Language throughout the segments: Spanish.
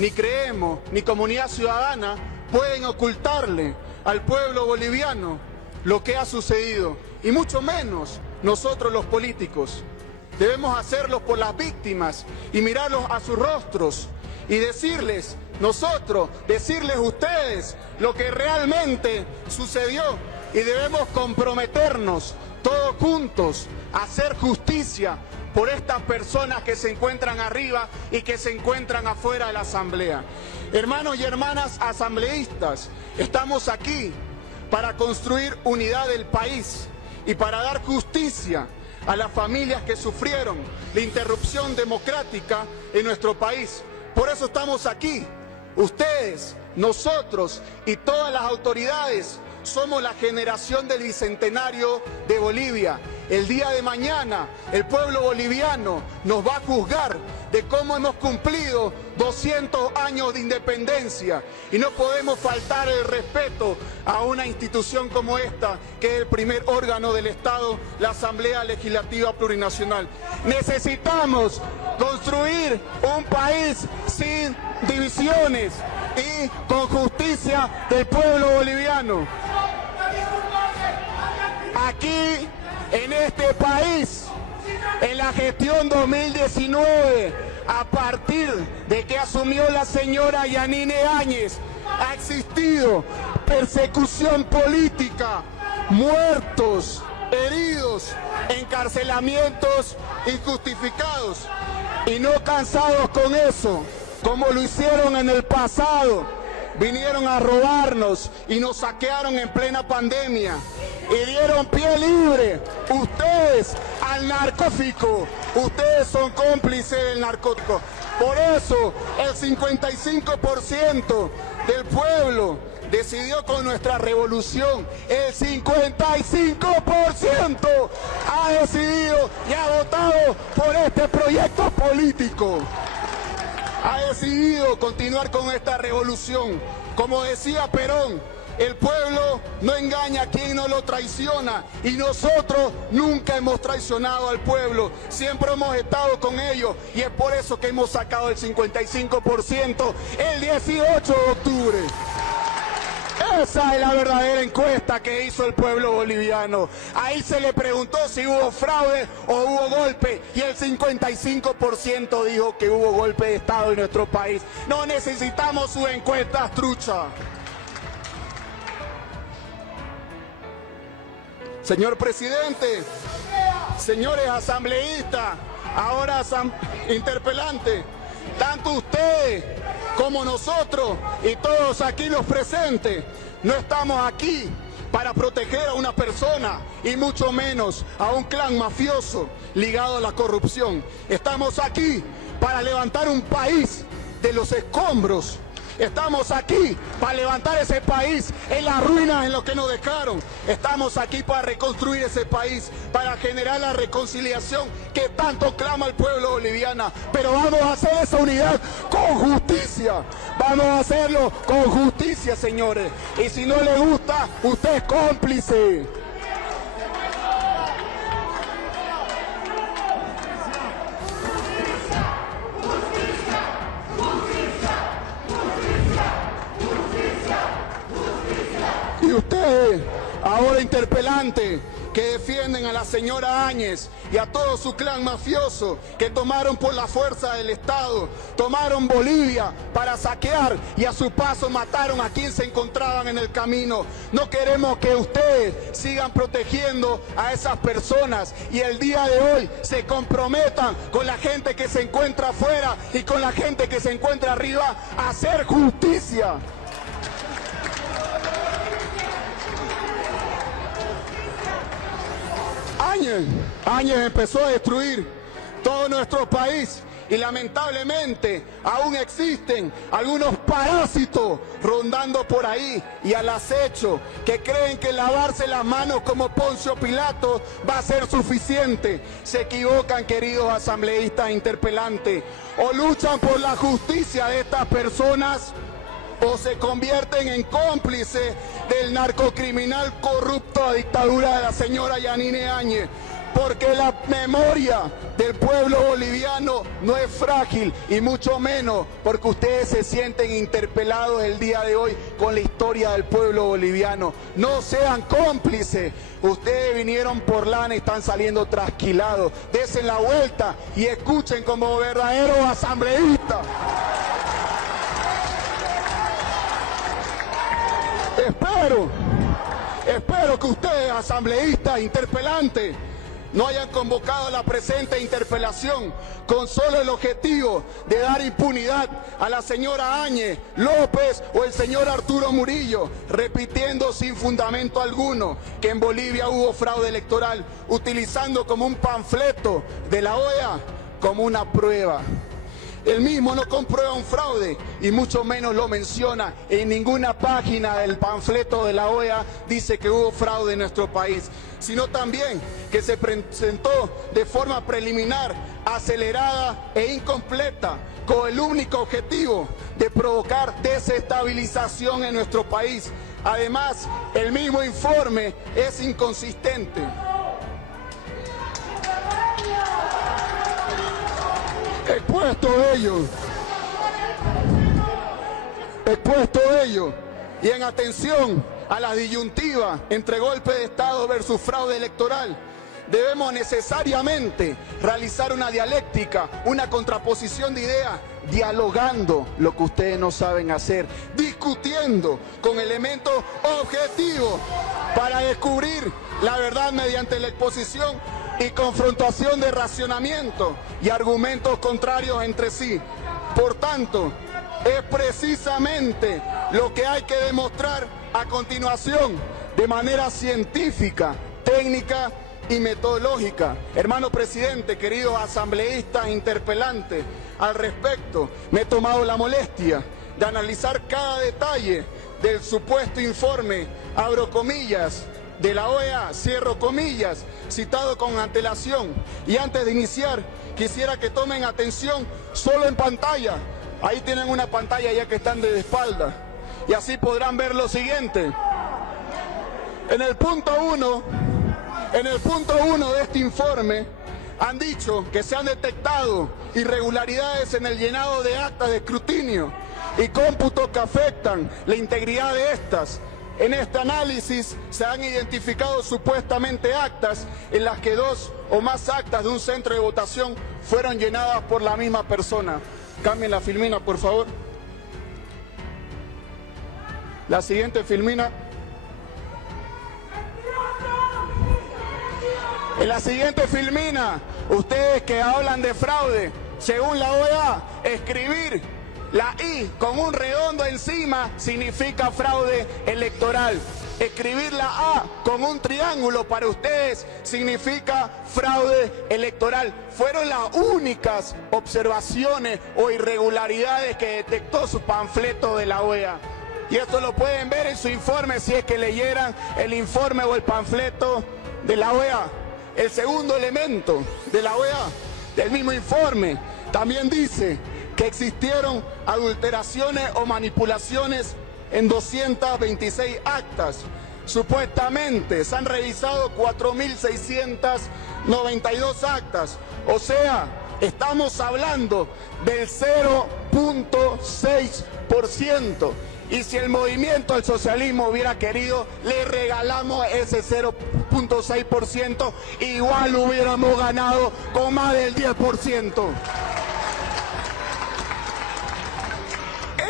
ni creemos, ni comunidad ciudadana pueden ocultarle al pueblo boliviano lo que ha sucedido, y mucho menos nosotros los políticos. Debemos hacerlo por las víctimas y mirarlos a sus rostros y decirles decirles a ustedes lo que realmente sucedió, y debemos comprometernos todos juntos a hacer justicia por estas personas que se encuentran arriba y que se encuentran afuera de la asamblea. Hermanos y hermanas asambleístas, estamos aquí para construir unidad del país y para dar justicia a las familias que sufrieron la interrupción democrática en nuestro país. Por eso estamos aquí. Ustedes, nosotros y todas las autoridades somos la generación del bicentenario de Bolivia. El día de mañana el pueblo boliviano nos va a juzgar de cómo hemos cumplido 200 años de independencia, y no podemos faltar el respeto a una institución como esta, que es el primer órgano del Estado, la Asamblea Legislativa Plurinacional. Necesitamos construir un país sin divisiones y con justicia del pueblo boliviano. Aquí, en este país, en la gestión 2019, a partir de que asumió la señora Yanine Áñez, ha existido persecución política, muertos, heridos, encarcelamientos injustificados. Y no cansados con eso, como lo hicieron en el pasado, vinieron a robarnos y nos saquearon en plena pandemia y dieron pie libre ustedes al narcotráfico. Ustedes son cómplices del narcotráfico. Por eso el 55% del pueblo decidió con nuestra revolución. El 55% ha decidido y ha votado por este proyecto político. Ha decidido continuar con esta revolución. Como decía Perón, el pueblo no engaña a quien no lo traiciona, y nosotros nunca hemos traicionado al pueblo, siempre hemos estado con ellos, y es por eso que hemos sacado el 55% el 18 de octubre. Esa es la verdadera encuesta que hizo el pueblo boliviano. Ahí se le preguntó si hubo fraude o hubo golpe, y el 55% dijo que hubo golpe de Estado en nuestro país. No necesitamos sus encuestas truchas. Señor presidente, señores asambleístas, ahora interpelantes, tanto ustedes como nosotros y todos aquí los presentes, no estamos aquí para proteger a una persona y mucho menos a un clan mafioso ligado a la corrupción. Estamos aquí para levantar un país de los escombros. Estamos aquí para levantar ese país en las ruinas en lo que nos dejaron. Estamos aquí para reconstruir ese país, para generar la reconciliación que tanto clama el pueblo boliviano. Pero vamos a hacer esa unidad con justicia. Vamos a hacerlo con justicia, señores. Y si no le gusta, usted es cómplice. Y ustedes, ahora interpelantes, que defienden a la señora Áñez y a todo su clan mafioso, que tomaron por la fuerza del Estado, tomaron Bolivia para saquear y a su paso mataron a quien se encontraban en el camino. No queremos que ustedes sigan protegiendo a esas personas, y el día de hoy se comprometan con la gente que se encuentra afuera y con la gente que se encuentra arriba a hacer justicia. Áñez empezó a destruir todo nuestro país, y lamentablemente aún existen algunos parásitos rondando por ahí y al acecho, que creen que lavarse las manos como Poncio Pilato va a ser suficiente. Se equivocan, queridos asambleístas interpelantes. O luchan por la justicia de estas personas, o se convierten en cómplices del narcocriminal corrupto a dictadura de la señora Yanine Áñez. porque la memoria del pueblo boliviano no es frágil, y mucho menos porque ustedes se sienten interpelados el día de hoy con la historia del pueblo boliviano. No sean cómplices. Ustedes vinieron por lana y están saliendo trasquilados. Desen la vuelta y escuchen como verdaderos asambleístas. Espero que ustedes, asambleístas, interpelantes, no hayan convocado la presente interpelación con solo el objetivo de dar impunidad a la señora Áñez López o el señor Arturo Murillo, repitiendo sin fundamento alguno que en Bolivia hubo fraude electoral, utilizando como un panfleto de la OEA como una prueba. El mismo no comprueba un fraude y mucho menos lo menciona. En ninguna página del panfleto de la OEA dice que hubo fraude en nuestro país, sino también que se presentó de forma preliminar, acelerada e incompleta, con el único objetivo de provocar desestabilización en nuestro país. Además, el mismo informe es inconsistente. Expuesto ello, y en atención a la disyuntiva entre golpe de Estado versus fraude electoral, debemos necesariamente realizar una dialéctica, una contraposición de ideas, dialogando lo que ustedes no saben hacer, discutiendo con elementos objetivos para descubrir la verdad mediante la exposición y confrontación de racionamiento y argumentos contrarios entre sí. Por tanto, es precisamente lo que hay que demostrar a continuación de manera científica, técnica y metodológica. Hermano presidente, queridos asambleístas interpelantes, al respecto me he tomado la molestia de analizar cada detalle del supuesto informe, abro comillas, de la OEA, cierro comillas, citado con antelación. Y antes de iniciar, quisiera que tomen atención solo en pantalla. Ahí tienen una pantalla ya que están de espalda. Y así podrán ver lo siguiente. En el punto 1 de este informe, han dicho que se han detectado irregularidades en el llenado de actas de escrutinio y cómputos que afectan la integridad de estas. En este análisis se han identificado supuestamente actas en las que 2 o más actas de un centro de votación fueron llenadas por la misma persona. Cambien la filmina, por favor. La siguiente filmina. En la siguiente filmina, ustedes que hablan de fraude, según la OEA, escribir la I con un redondo encima significa fraude electoral. Escribir la A con un triángulo para ustedes significa fraude electoral. Fueron las únicas observaciones o irregularidades que detectó su panfleto de la OEA. Y esto lo pueden ver en su informe si es que leyeran el informe o el panfleto de la OEA. El segundo elemento de la OEA, del mismo informe, también dice que existieron adulteraciones o manipulaciones en 226 actas. Supuestamente se han revisado 4.692 actas. O sea, estamos hablando del 0.6%. Y si el movimiento al socialismo hubiera querido, le regalamos ese 0.6%, igual hubiéramos ganado con más del 10%.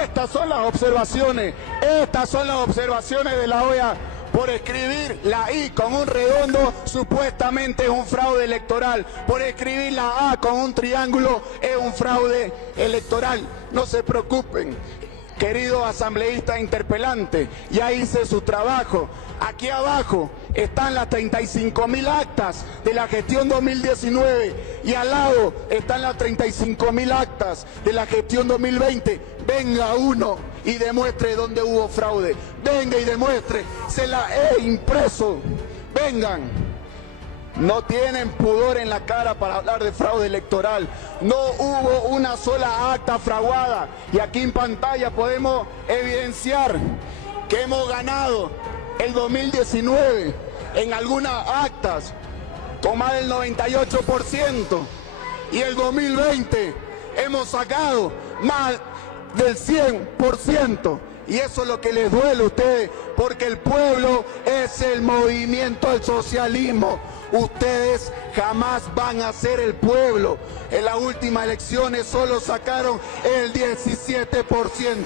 Estas son las observaciones de la OEA. Por escribir la I con un redondo, supuestamente es un fraude electoral. Por escribir la A con un triángulo, es un fraude electoral. No se preocupen, queridos asambleístas interpelantes, ya hice su trabajo. Aquí abajo están las 35.000 actas de la gestión 2019 y al lado están las 35.000 actas de la gestión 2020. Venga uno y demuestre dónde hubo fraude. Venga y demuestre, se la he impreso. Vengan. No tienen pudor en la cara para hablar de fraude electoral. No hubo una sola acta fraguada. Y aquí en pantalla podemos evidenciar que hemos ganado el 2019 en algunas actas con más del 98%. Y el 2020 hemos sacado más del 100%. Y eso es lo que les duele a ustedes, porque el pueblo es el movimiento al socialismo. Ustedes jamás van a ser el pueblo. En las últimas elecciones solo sacaron el 17%.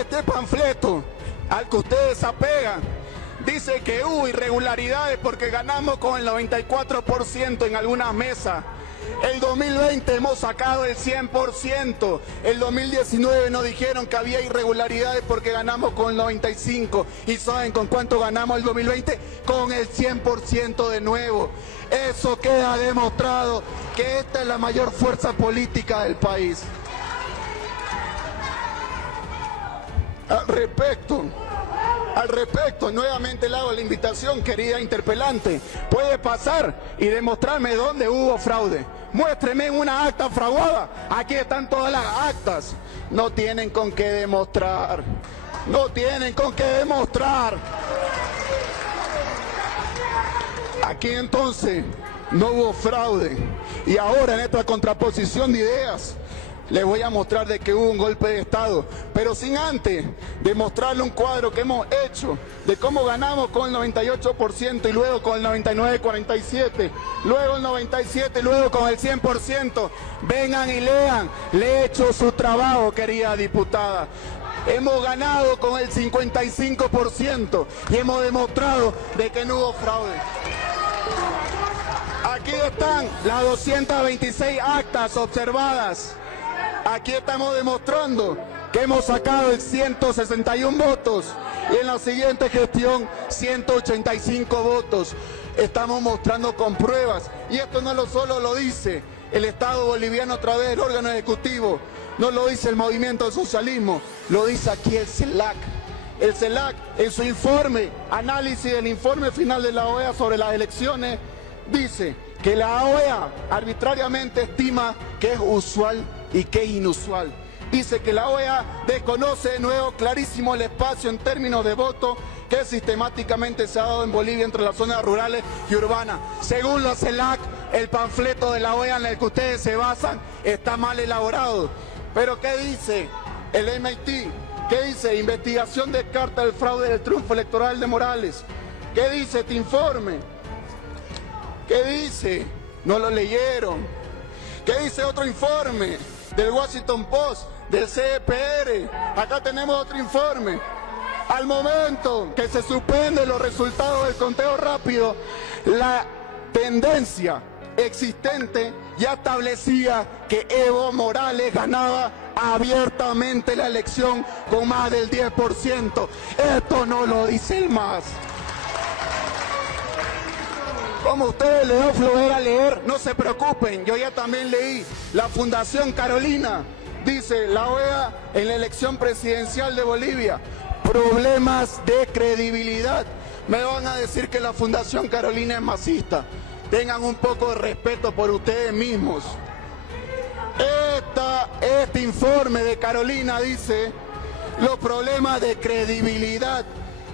Este panfleto al que ustedes se apegan dice que hubo irregularidades porque ganamos con el 94% en algunas mesas. El 2020 hemos sacado el 100%. El 2019 nos dijeron que había irregularidades porque ganamos con el 95%. ¿Y saben con cuánto ganamos el 2020? Con el 100% de nuevo. Eso queda demostrado que esta es la mayor fuerza política del país. Al respecto, nuevamente le hago la invitación, querida interpelante. Puede pasar y demostrarme dónde hubo fraude. Muéstreme una acta fraudada. Aquí están todas las actas. No tienen con qué demostrar. No tienen con qué demostrar. Aquí entonces no hubo fraude. Y ahora en esta contraposición de ideas les voy a mostrar de que hubo un golpe de Estado, pero sin antes demostrarle un cuadro que hemos hecho de cómo ganamos con el 98% y luego con el 99,47%, luego el 97%, luego con el 100%. Vengan y lean, le he hecho su trabajo, querida diputada. Hemos ganado con el 55% y hemos demostrado de que no hubo fraude. Aquí están las 226 actas observadas. Aquí estamos demostrando que hemos sacado el 161 votos y en la siguiente gestión 185 votos. Estamos mostrando con pruebas y esto no solo lo dice el Estado boliviano a través del órgano ejecutivo, no lo dice el movimiento del socialismo, lo dice aquí el CELAC. El CELAC en su informe, análisis del informe final de la OEA sobre las elecciones, dice que la OEA arbitrariamente estima que es usual y que es inusual. Dice que la OEA desconoce de nuevo clarísimo el espacio en términos de voto que sistemáticamente se ha dado en Bolivia entre las zonas rurales y urbanas. Según la CELAC, el panfleto de la OEA en el que ustedes se basan está mal elaborado. Pero ¿qué dice el MIT? ¿Qué dice? Investigación descarta el fraude del triunfo electoral de Morales. ¿Qué dice este informe? ¿Qué dice? No lo leyeron. ¿Qué dice otro informe del Washington Post, del CEPR? Acá tenemos otro informe. Al momento que se suspenden los resultados del conteo rápido, la tendencia existente ya establecía que Evo Morales ganaba abiertamente la elección con más del 10%. Esto no lo dice el MAS. Como ustedes les da flojera leer, no se preocupen, yo ya también leí. La Fundación Carolina dice, la OEA en la elección presidencial de Bolivia, problemas de credibilidad. Me van a decir que la Fundación Carolina es masista. Tengan un poco de respeto por ustedes mismos. Este informe de Carolina dice, los problemas de credibilidad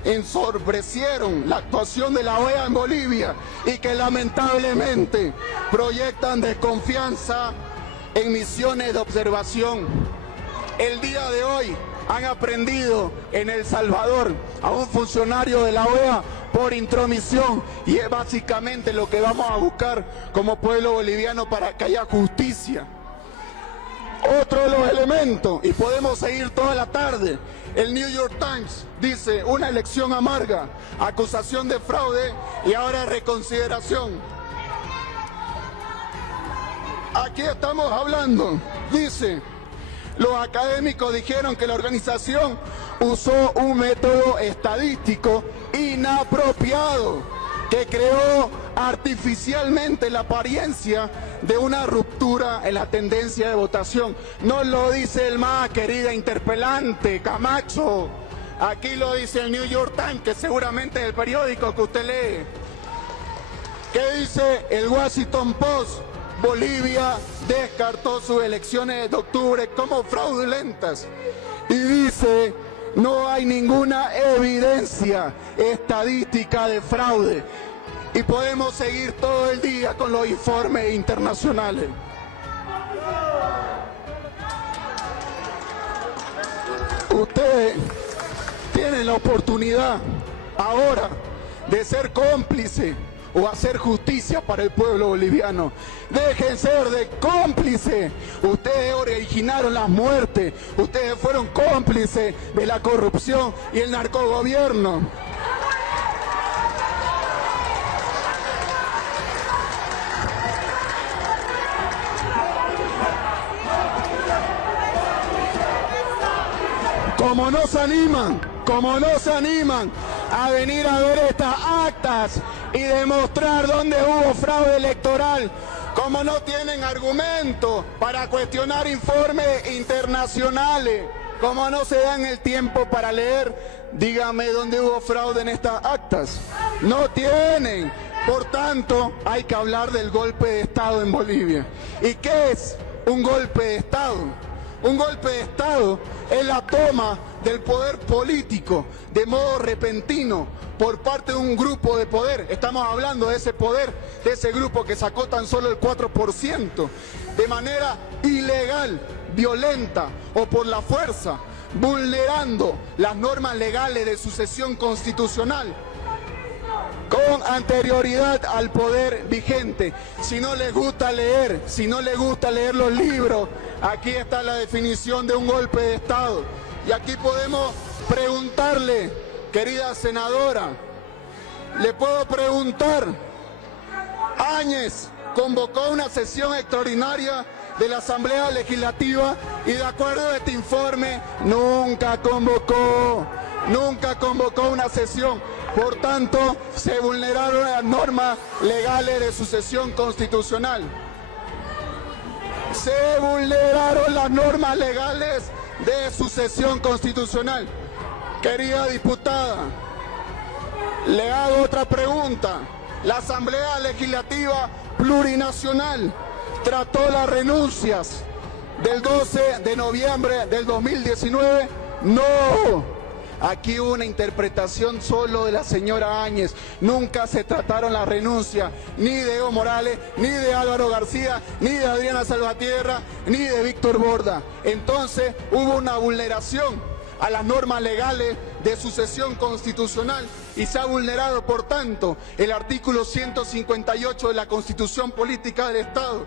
ensombrecieron la actuación de la OEA en Bolivia y que lamentablemente proyectan desconfianza en misiones de observación. El día de hoy han aprendido en El Salvador a un funcionario de la OEA por intromisión y es básicamente lo que vamos a buscar como pueblo boliviano para que haya justicia. Otro de los elementos, y podemos seguir toda la tarde, el New York Times dice una elección amarga, acusación de fraude y ahora reconsideración. Aquí estamos hablando, dice, los académicos dijeron que la organización usó un método estadístico inapropiado que creó artificialmente la apariencia de una ruptura en la tendencia de votación. No lo dice el MAS, querida interpelante, Camacho. Aquí lo dice el New York Times, que seguramente es el periódico que usted lee. ¿Qué dice el Washington Post? Bolivia descartó sus elecciones de octubre como fraudulentas. Y dice no hay ninguna evidencia estadística de fraude. Y podemos seguir todo el día con los informes internacionales. Ustedes tienen la oportunidad ahora de ser cómplice o hacer justicia para el pueblo boliviano. Dejen ser de cómplice. Ustedes originaron las muertes, ustedes fueron cómplices de la corrupción y el narcogobierno. Como no se animan a venir a ver estas actas y demostrar dónde hubo fraude electoral, como no tienen argumentos para cuestionar informes internacionales, como no se dan el tiempo para leer, dígame dónde hubo fraude en estas actas. No tienen. Por tanto, hay que hablar del golpe de Estado en Bolivia. ¿Y qué es un golpe de Estado? Un golpe de Estado es la toma del poder político de modo repentino por parte de un grupo de poder. Estamos hablando de ese poder, de ese grupo que sacó tan solo el 4%, de manera ilegal, violenta o por la fuerza, vulnerando las normas legales de sucesión constitucional con anterioridad al poder vigente. Si no les gusta leer, si no les gusta leer los libros, aquí está la definición de un golpe de Estado. Y aquí podemos preguntarle, querida senadora, le puedo preguntar, Áñez convocó una sesión extraordinaria de la Asamblea Legislativa y de acuerdo a este informe nunca convocó una sesión. Por tanto, se vulneraron las normas legales de sucesión constitucional. Se vulneraron las normas legales de sucesión constitucional. Querida diputada, le hago otra pregunta. La Asamblea Legislativa Plurinacional trató las renuncias del 12 de noviembre del 2019. No. Aquí hubo una interpretación solo de la señora Áñez. Nunca se trataron las renuncias ni de Evo Morales, ni de Álvaro García, ni de Adriana Salvatierra, ni de Víctor Borda. Entonces hubo una vulneración a las normas legales de sucesión constitucional y se ha vulnerado, por tanto, el artículo 158 de la Constitución Política del Estado,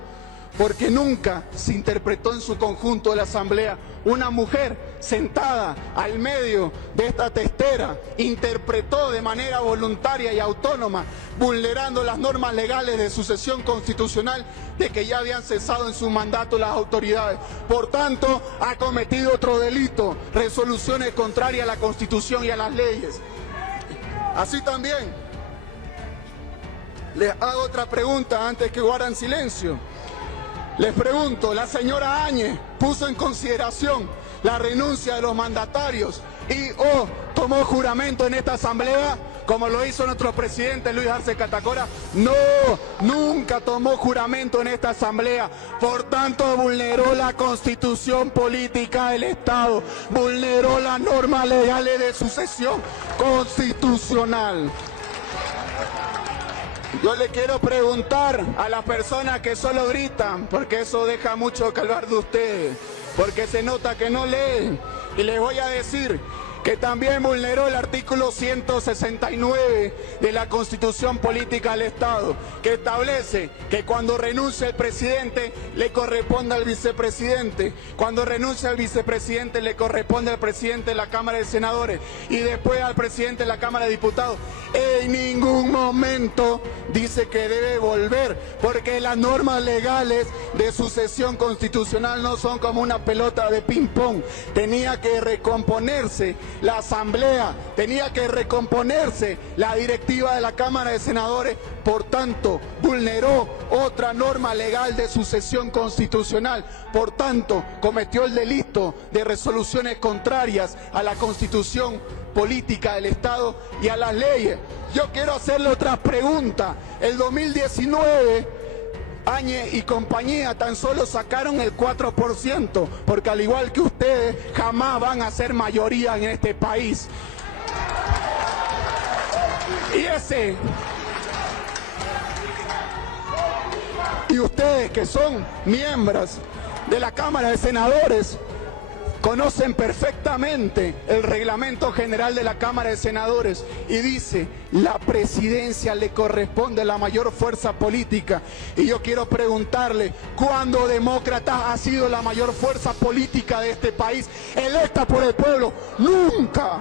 porque nunca se interpretó en su conjunto de la Asamblea. Una mujer sentada al medio de esta testera interpretó de manera voluntaria y autónoma, vulnerando las normas legales de sucesión constitucional de que ya habían cesado en su mandato las autoridades. Por tanto, ha cometido otro delito, resoluciones contrarias a la Constitución y a las leyes. Así también, les hago otra pregunta antes que guarden silencio. Les pregunto, la señora Áñez puso en consideración la renuncia de los mandatarios y tomó juramento en esta asamblea, como lo hizo nuestro presidente Luis Arce Catacora. No, nunca tomó juramento en esta asamblea. Por tanto, vulneró la Constitución Política del Estado, vulneró las normas legales de sucesión constitucional. Yo le quiero preguntar a las personas que solo gritan, porque eso deja mucho que hablar de ustedes, porque se nota que no leen, y les voy a decir que también vulneró el artículo 169 de la Constitución Política del Estado, que establece que cuando renuncia el presidente le corresponde al vicepresidente, cuando renuncia el vicepresidente le corresponde al presidente de la Cámara de Senadores y después al presidente de la Cámara de Diputados. En ningún momento dice que debe volver, porque las normas legales de sucesión constitucional no son como una pelota de ping-pong. Tenía que recomponerse la Asamblea, tenía que recomponerse la directiva de la Cámara de Senadores. Por tanto, vulneró otra norma legal de sucesión constitucional. Por tanto, cometió el delito de resoluciones contrarias a la Constitución Política del Estado y a las leyes. Yo quiero hacerle otra pregunta. El 2019 Áñez y compañía tan solo sacaron el 4%, porque al igual que ustedes, jamás van a ser mayoría en este país. Y ustedes que son miembros de la Cámara de Senadores, conocen perfectamente el reglamento general de la Cámara de Senadores y dice, la presidencia le corresponde a la mayor fuerza política. Y yo quiero preguntarle, ¿cuándo Demócratas ha sido la mayor fuerza política de este país, electa por el pueblo? ¡Nunca!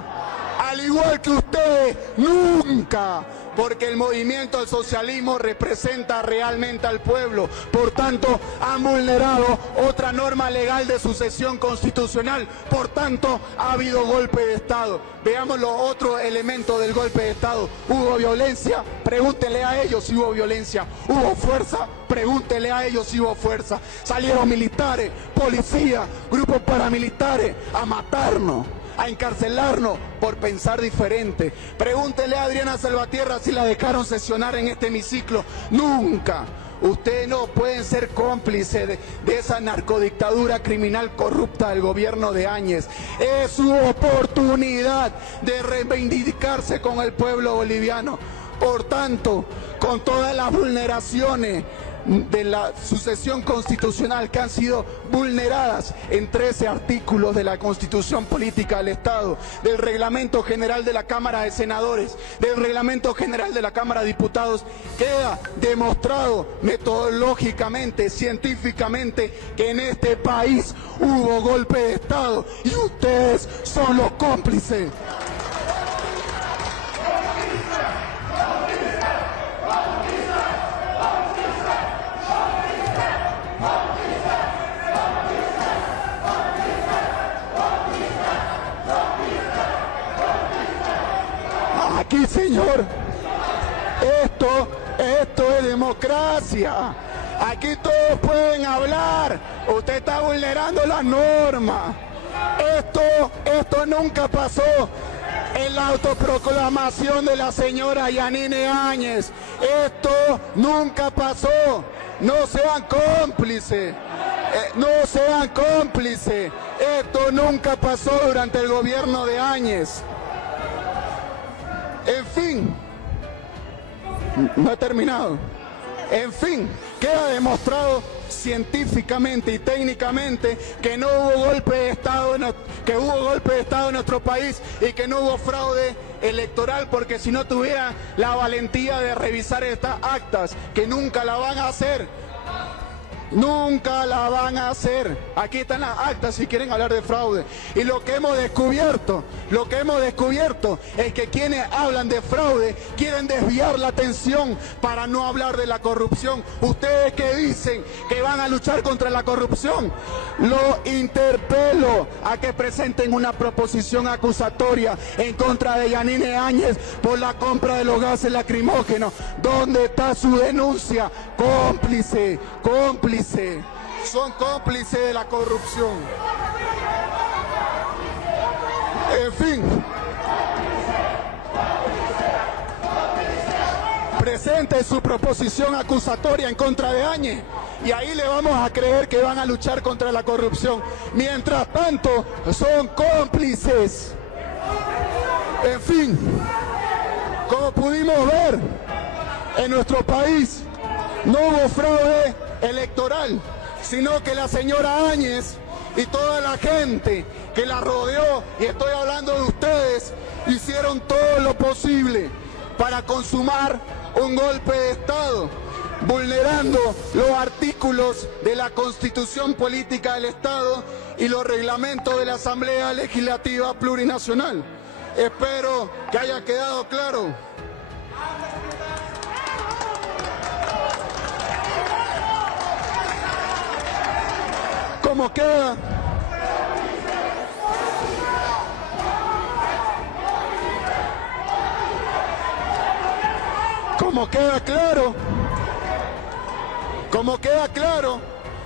Al igual que ustedes, nunca. Porque el movimiento al socialismo representa realmente al pueblo. Por tanto, han vulnerado otra norma legal de sucesión constitucional. Por tanto, ha habido golpe de Estado. Veamos los otros elementos del golpe de Estado. ¿Hubo violencia? Pregúntenle a ellos si hubo violencia. ¿Hubo fuerza? Pregúntenle a ellos si hubo fuerza. Salieron militares, policías, grupos paramilitares a matarnos, a encarcelarnos por pensar diferente. Pregúntele a Adriana Salvatierra si la dejaron sesionar en este hemiciclo. Nunca. Ustedes no pueden ser cómplices de esa narcodictadura criminal corrupta del gobierno de Áñez. Es su oportunidad de reivindicarse con el pueblo boliviano. Por tanto, con todas las vulneraciones de la sucesión constitucional que han sido vulneradas en 13 artículos de la Constitución Política del Estado, del Reglamento General de la Cámara de Senadores, del Reglamento General de la Cámara de Diputados, queda demostrado metodológicamente, científicamente, que en este país hubo golpe de Estado y ustedes son los cómplices. Aquí, señor, esto es democracia. Aquí todos pueden hablar. Usted está vulnerando las normas. Esto nunca pasó en la autoproclamación de la señora Yanine Áñez. Esto nunca pasó. No sean cómplices. No sean cómplices. Esto nunca pasó durante el gobierno de Áñez. En fin, no he terminado. En fin, queda demostrado científicamente y técnicamente que no hubo golpe de Estado, que hubo golpe de Estado en nuestro país y que no hubo fraude electoral, porque si no tuvieran la valentía de revisar estas actas, que nunca la van a hacer. Nunca la van a hacer. Aquí están las actas si quieren hablar de fraude. Y lo que hemos descubierto es que quienes hablan de fraude quieren desviar la atención para no hablar de la corrupción. Ustedes que dicen que van a luchar contra la corrupción, lo interpelo a que presenten una proposición acusatoria en contra de Yanine Áñez por la compra de los gases lacrimógenos. ¿Dónde está su denuncia? Cómplice. Son cómplices de la corrupción. En fin, presente su proposición acusatoria en contra de Áñez y ahí le vamos a creer que van a luchar contra la corrupción. Mientras tanto, son cómplices. En fin, como pudimos ver, en nuestro país no hubo fraude electoral, sino que la señora Áñez y toda la gente que la rodeó, y estoy hablando de ustedes, hicieron todo lo posible para consumar un golpe de Estado, vulnerando los artículos de la Constitución Política del Estado y los reglamentos de la Asamblea Legislativa Plurinacional. Espero que haya quedado claro. ¿Cómo queda? Como queda claro,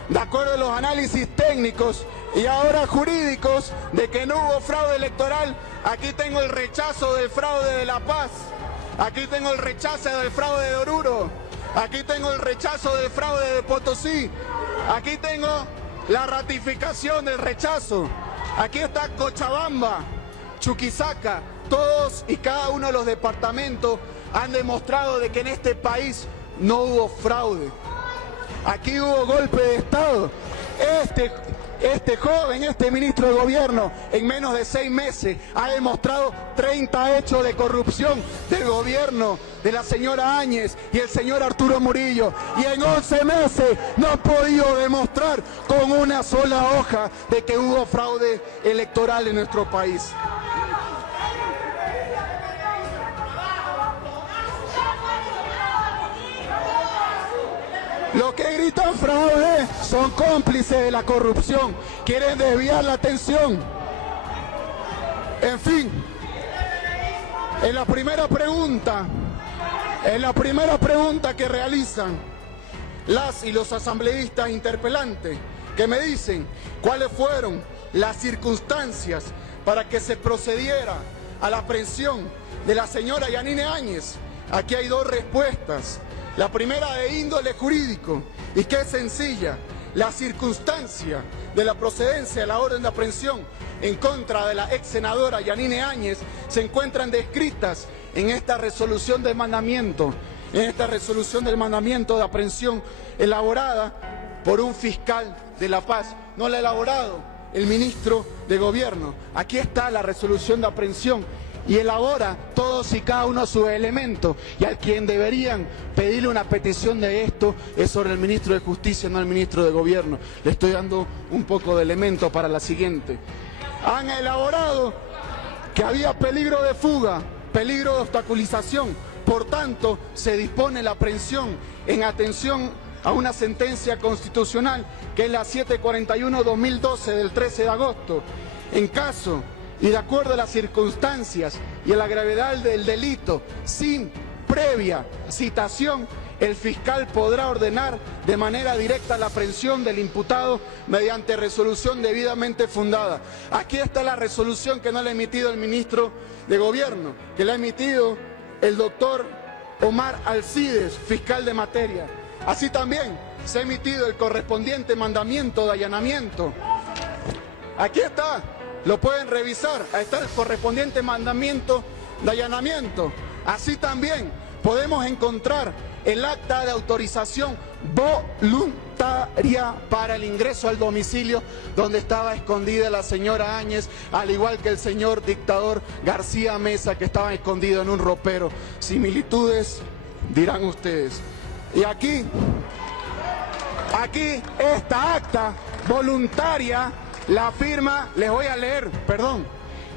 de acuerdo a los análisis técnicos y ahora jurídicos de que no hubo fraude electoral, aquí tengo el rechazo del fraude de La Paz, aquí tengo el rechazo del fraude de Oruro, Aquí tengo el rechazo del fraude de Potosí. Aquí tengo la ratificación del rechazo. Aquí está Cochabamba, Chuquisaca. Todos y cada uno de los departamentos han demostrado de que en este país no hubo fraude. Aquí hubo golpe de Estado. Este joven, este ministro de gobierno, en menos de 6 meses ha demostrado 30 hechos de corrupción del gobierno de la señora Áñez y el señor Arturo Murillo. Y en 11 meses no ha podido demostrar con una sola hoja de que hubo fraude electoral en nuestro país. Los que gritan fraude son cómplices de la corrupción, quieren desviar la atención. En fin, en la primera pregunta que realizan las y los asambleístas interpelantes, que me dicen cuáles fueron las circunstancias para que se procediera a la aprehensión de la señora Yanine Áñez, aquí hay 2 respuestas. La primera de índole jurídico, y que es sencilla: la circunstancia de la procedencia de la orden de aprehensión en contra de la ex senadora Yanine Áñez se encuentran descritas en esta resolución de mandamiento, de aprehensión elaborada por un fiscal de La Paz. No la ha elaborado el ministro de Gobierno. Aquí está la resolución de aprehensión y elabora todos y cada uno de sus elementos, y al quien deberían pedirle una petición de esto es sobre el ministro de Justicia, no el ministro de Gobierno. Le estoy dando un poco de elementos para la siguiente. Han elaborado que había peligro de fuga, peligro de obstaculización, por tanto se dispone la aprehensión en atención a una sentencia constitucional que es la 741-2012 del 13 de agosto. En caso y de acuerdo a las circunstancias y a la gravedad del delito, sin previa citación, el fiscal podrá ordenar de manera directa la aprehensión del imputado mediante resolución debidamente fundada. Aquí está la resolución que no la ha emitido el ministro de Gobierno, que la ha emitido el doctor Omar Alcides, fiscal de materia. Así también se ha emitido el correspondiente mandamiento de allanamiento. Aquí está. Lo pueden revisar, ahí está el correspondiente mandamiento de allanamiento. Así también podemos encontrar el acta de autorización voluntaria para el ingreso al domicilio donde estaba escondida la señora Áñez, al igual que el señor dictador García Mesa, que estaba escondido en un ropero. Similitudes, dirán ustedes. Y aquí esta acta voluntaria la firma, les voy a leer,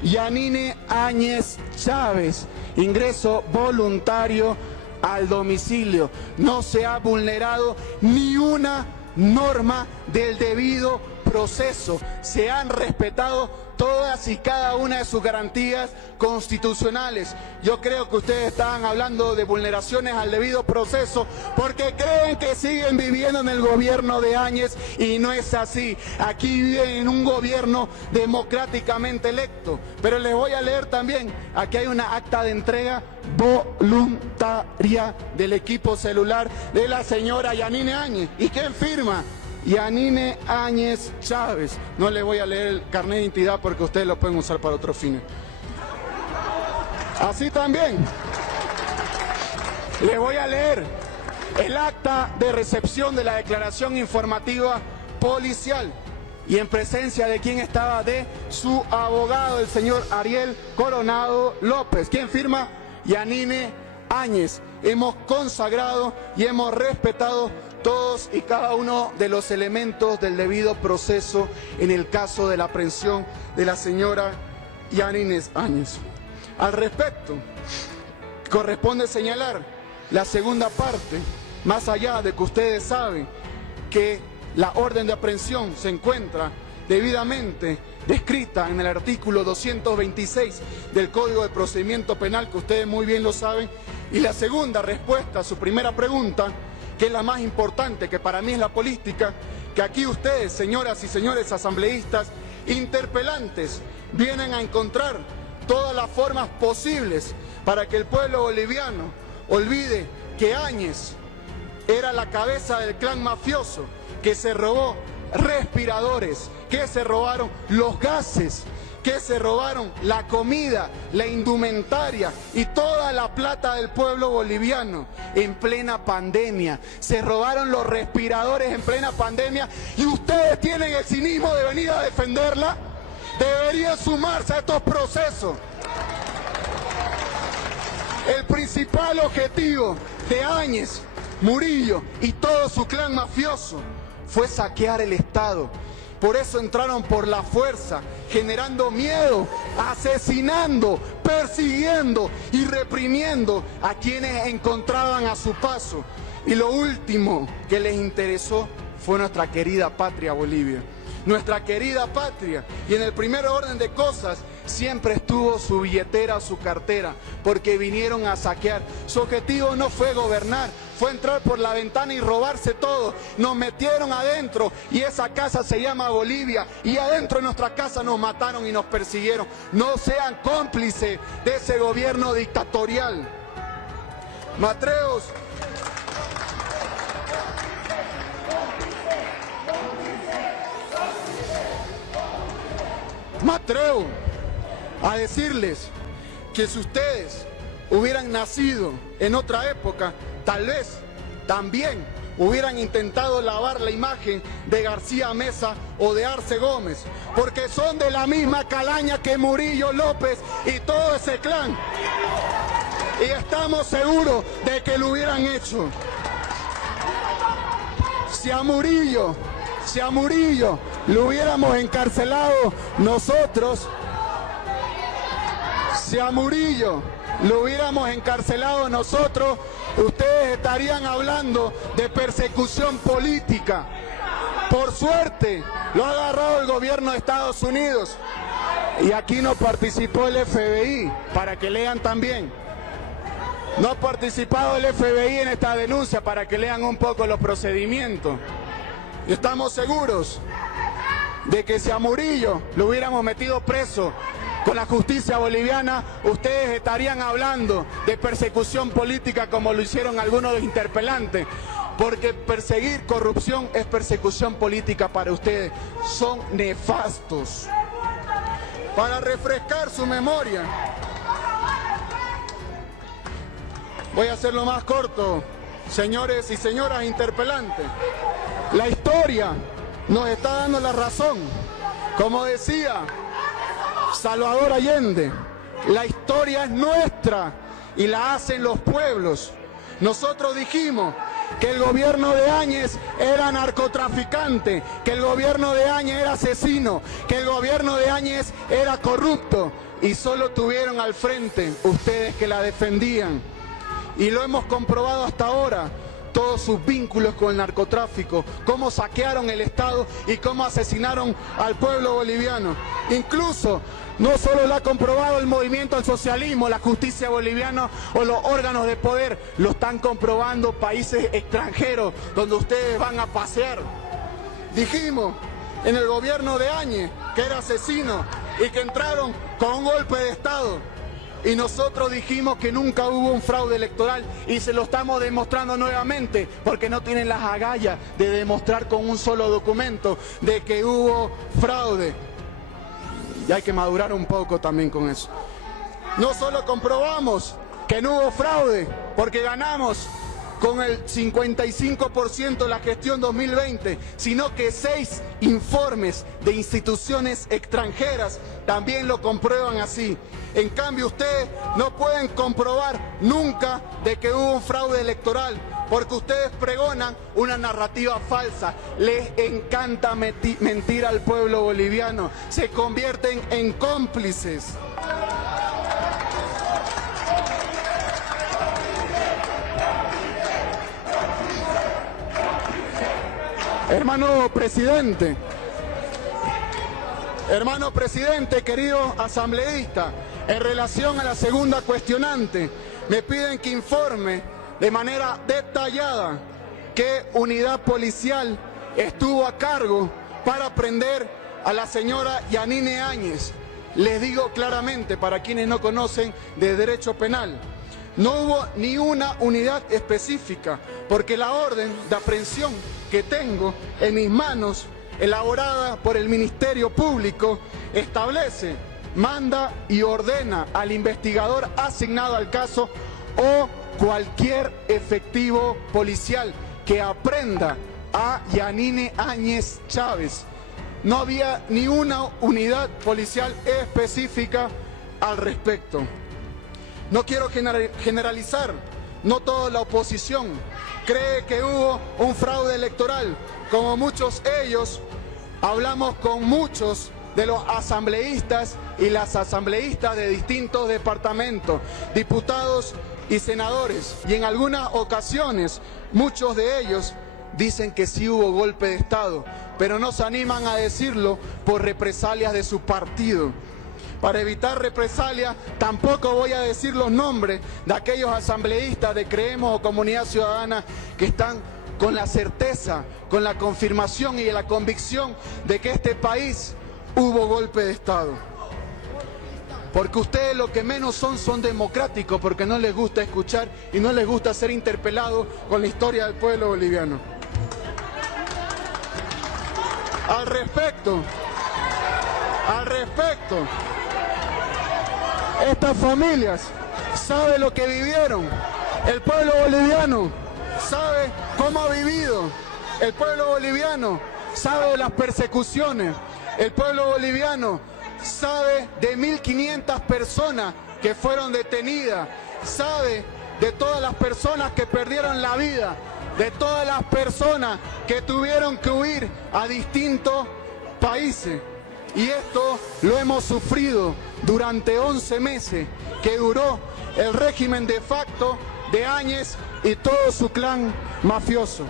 Yanine Áñez Chávez, ingreso voluntario al domicilio. No se ha vulnerado ni una norma del debido proceso. Se han respetado todas y cada una de sus garantías constitucionales. Yo creo que ustedes estaban hablando de vulneraciones al debido proceso porque creen que siguen viviendo en el gobierno de Áñez, y no es así. Aquí viven en un gobierno democráticamente electo. Pero les voy a leer también, aquí hay una acta de entrega voluntaria del equipo celular de la señora Yanine Áñez. ¿Y quién firma? Yanine Áñez Chávez. No le voy a leer el carnet de identidad porque ustedes lo pueden usar para otros fines. Así también les voy a leer el acta de recepción de la declaración informativa policial, y en presencia de quien estaba, de su abogado, el señor Ariel Coronado López. ¿Quién firma? Yanine Áñez. Hemos consagrado y hemos respetado todos y cada uno de los elementos del debido proceso en el caso de la aprehensión de la señora Yanine Áñez. Al respecto, corresponde señalar la segunda parte, más allá de que ustedes saben que la orden de aprehensión se encuentra debidamente descrita en el artículo 226 del Código de Procedimiento Penal, que ustedes muy bien lo saben. Y la segunda respuesta a su primera pregunta, que es la más importante, que para mí es la política, que aquí ustedes, señoras y señores asambleístas interpelantes, vienen a encontrar todas las formas posibles para que el pueblo boliviano olvide que Áñez era la cabeza del clan mafioso que se robó respiradores, que se robaron los gases, que se robaron la comida, la indumentaria y toda la plata del pueblo boliviano en plena pandemia. Se robaron los respiradores en plena pandemia y ustedes tienen el cinismo de venir a defenderla. Deberían sumarse a estos procesos. El principal objetivo de Áñez, Murillo y todo su clan mafioso fue saquear el Estado. Por eso entraron por la fuerza, generando miedo, asesinando, persiguiendo y reprimiendo a quienes encontraban a su paso. Y lo último que les interesó fue nuestra querida patria Bolivia. Nuestra querida patria. Y en el primer orden de cosas siempre estuvo su billetera, su cartera, porque vinieron a saquear. Su objetivo no fue gobernar, fue entrar por la ventana y robarse todo. Nos metieron adentro y esa casa se llama Bolivia y adentro de nuestra casa nos mataron y nos persiguieron. No sean cómplices de ese gobierno dictatorial. Matreos. Me atrevo a decirles que si ustedes hubieran nacido en otra época, tal vez también hubieran intentado lavar la imagen de García Meza o de Arce Gómez, porque son de la misma calaña que Murillo López y todo ese clan. Y estamos seguros de que lo hubieran hecho. Si a Murillo lo hubiéramos encarcelado nosotros, ustedes estarían hablando de persecución política. Por suerte, lo ha agarrado el gobierno de Estados Unidos y aquí no participó el FBI, para que lean también. No ha participado el FBI en esta denuncia, para que lean un poco los procedimientos. Y estamos seguros de que si a Murillo lo hubiéramos metido preso con la justicia boliviana, ustedes estarían hablando de persecución política como lo hicieron algunos de los interpelantes, porque perseguir corrupción es persecución política para ustedes. Son nefastos. Para refrescar su memoria, voy a hacerlo más corto, señores y señoras interpelantes. La historia nos está dando la razón. Como decía Salvador Allende, la historia es nuestra y la hacen los pueblos. Nosotros dijimos que el gobierno de Áñez era narcotraficante, que el gobierno de Áñez era asesino, que el gobierno de Áñez era corrupto, y solo tuvieron al frente ustedes que la defendían. Y lo hemos comprobado hasta ahora. Todos sus vínculos con el narcotráfico, cómo saquearon el Estado y cómo asesinaron al pueblo boliviano. Incluso, no solo lo ha comprobado el movimiento al socialismo, la justicia boliviana o los órganos de poder, lo están comprobando países extranjeros donde ustedes van a pasear. Dijimos en el gobierno de Áñez que era asesino y que entraron con un golpe de Estado. Y nosotros dijimos que nunca hubo un fraude electoral y se lo estamos demostrando nuevamente porque no tienen las agallas de demostrar con un solo documento de que hubo fraude. Y hay que madurar un poco también con eso. No solo comprobamos que no hubo fraude porque ganamos con el 55% de la gestión 2020, sino que 6 informes de instituciones extranjeras también lo comprueban así. En cambio, ustedes no pueden comprobar nunca de que hubo un fraude electoral, porque ustedes pregonan una narrativa falsa. Les encanta mentir al pueblo boliviano. Se convierten en cómplices. Hermano presidente, querido asambleísta, en relación a la segunda cuestionante, me piden que informe de manera detallada qué unidad policial estuvo a cargo para prender a la señora Yanine Áñez. Les digo claramente, para quienes no conocen de derecho penal, No hubo ni una unidad específica, porque la orden de aprehensión que tengo en mis manos, elaborada por el Ministerio Público, establece, manda y ordena al investigador asignado al caso o cualquier efectivo policial que aprenda a Yanine Áñez Chávez. No había ni una unidad policial específica al respecto. No quiero generalizar, no toda la oposición cree que hubo un fraude electoral. Como muchos ellos, hablamos con muchos de los asambleístas y las asambleístas de distintos departamentos, diputados y senadores, y en algunas ocasiones muchos de ellos dicen que sí hubo golpe de Estado, pero no se animan a decirlo por represalias de su partido. Para evitar represalias, tampoco voy a decir los nombres de aquellos asambleístas de Creemos o Comunidad Ciudadana que están con la certeza, con la confirmación y la convicción de que este país hubo golpe de Estado. Porque ustedes lo que menos son democráticos, porque no les gusta escuchar y no les gusta ser interpelados con la historia del pueblo boliviano. Al respecto, estas familias saben lo que vivieron. El pueblo boliviano sabe cómo ha vivido. El pueblo boliviano sabe de las persecuciones. El pueblo boliviano sabe de 1.500 personas que fueron detenidas. Sabe de todas las personas que perdieron la vida, de todas las personas que tuvieron que huir a distintos países. Y esto lo hemos sufrido durante 11 meses que duró el régimen de facto de Áñez y todo su clan mafioso.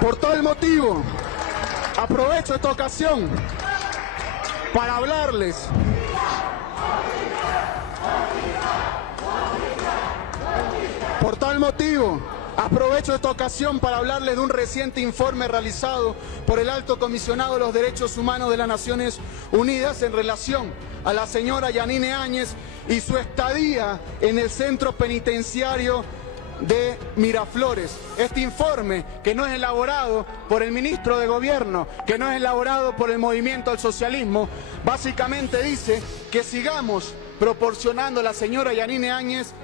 Por tal motivo, aprovecho esta ocasión para hablarles de un reciente informe realizado por el Alto Comisionado de los Derechos Humanos de las Naciones Unidas en relación a la señora Yanine Áñez y su estadía en el centro penitenciario de Miraflores. Este informe, que no es elaborado por el ministro de Gobierno, que no es elaborado por el Movimiento al Socialismo, básicamente dice que sigamos proporcionando a la señora Yanine Áñez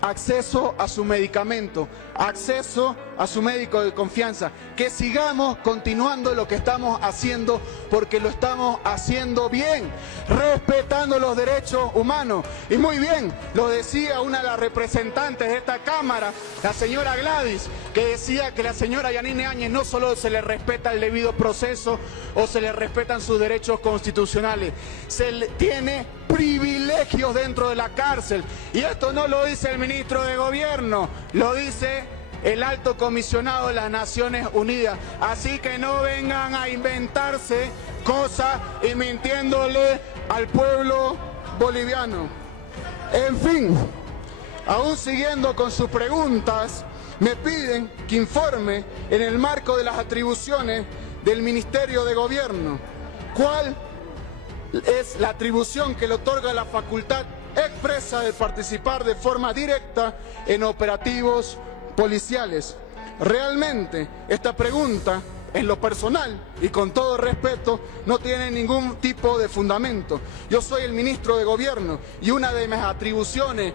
acceso a su medicamento, acceso a su médico de confianza, que sigamos continuando lo que estamos haciendo porque lo estamos haciendo bien, respetando los derechos humanos. Y muy bien, lo decía una de las representantes de esta Cámara, la señora Gladys, que decía que la señora Yanine Áñez no solo se le respeta el debido proceso o se le respetan sus derechos constitucionales, se le tiene privilegios dentro de la cárcel. Y esto no lo dice el ministro de Gobierno, lo dice el Alto Comisionado de las Naciones Unidas. Así que no vengan a inventarse cosas y mintiéndole al pueblo boliviano. En fin, aún siguiendo con sus preguntas, me piden que informe en el marco de las atribuciones del Ministerio de Gobierno cuál es la atribución que le otorga la facultad expresa de participar de forma directa en operativos policiales. Realmente esta pregunta, en lo personal y con todo respeto, no tiene ningún tipo de fundamento. Yo soy el ministro de Gobierno y una de mis atribuciones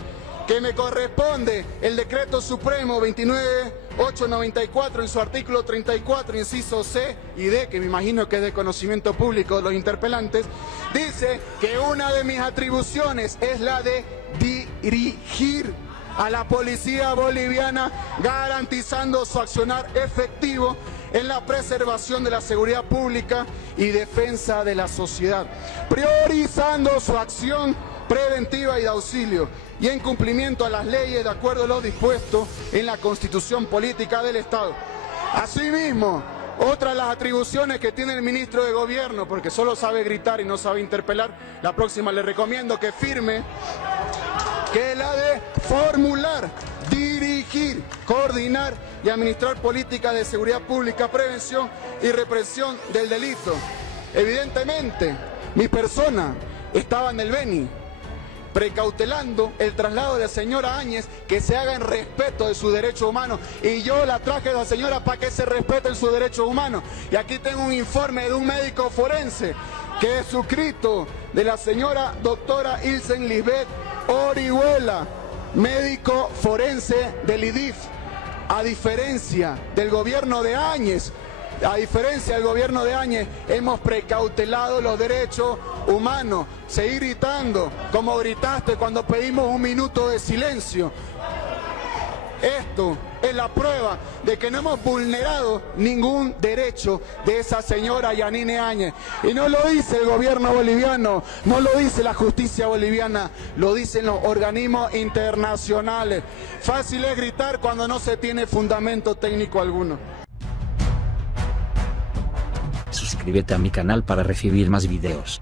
que me corresponde el Decreto Supremo 29894 en su artículo 34, inciso C y D, que me imagino que es de conocimiento público de los interpelantes, dice que una de mis atribuciones es la de dirigir a la policía boliviana, garantizando su accionar efectivo en la preservación de la seguridad pública y defensa de la sociedad, priorizando su acción preventiva y de auxilio y en cumplimiento a las leyes de acuerdo a lo dispuesto en la Constitución Política del Estado. Asimismo, otra de las atribuciones que tiene el ministro de Gobierno, porque solo sabe gritar y no sabe interpelar, la próxima le recomiendo que firme, que es la de formular, dirigir, coordinar y administrar políticas de seguridad pública, prevención y represión del delito. Evidentemente, mi persona estaba en el Beni, precautelando el traslado de la señora Áñez, que se haga en respeto de sus derechos humanos. Y yo la traje a la señora para que se respeten sus derechos humanos. Y aquí tengo un informe de un médico forense, que es suscrito de la señora doctora Ilsen Lisbeth Orihuela, médico forense del IDIF. A diferencia del gobierno de Áñez, hemos precautelado los derechos humanos. Seguir gritando como gritaste cuando pedimos un minuto de silencio. Esto es la prueba de que no hemos vulnerado ningún derecho de esa señora Yanine Áñez. Y no lo dice el gobierno boliviano, no lo dice la justicia boliviana, lo dicen los organismos internacionales. Fácil es gritar cuando no se tiene fundamento técnico alguno. Suscríbete a mi canal para recibir más videos.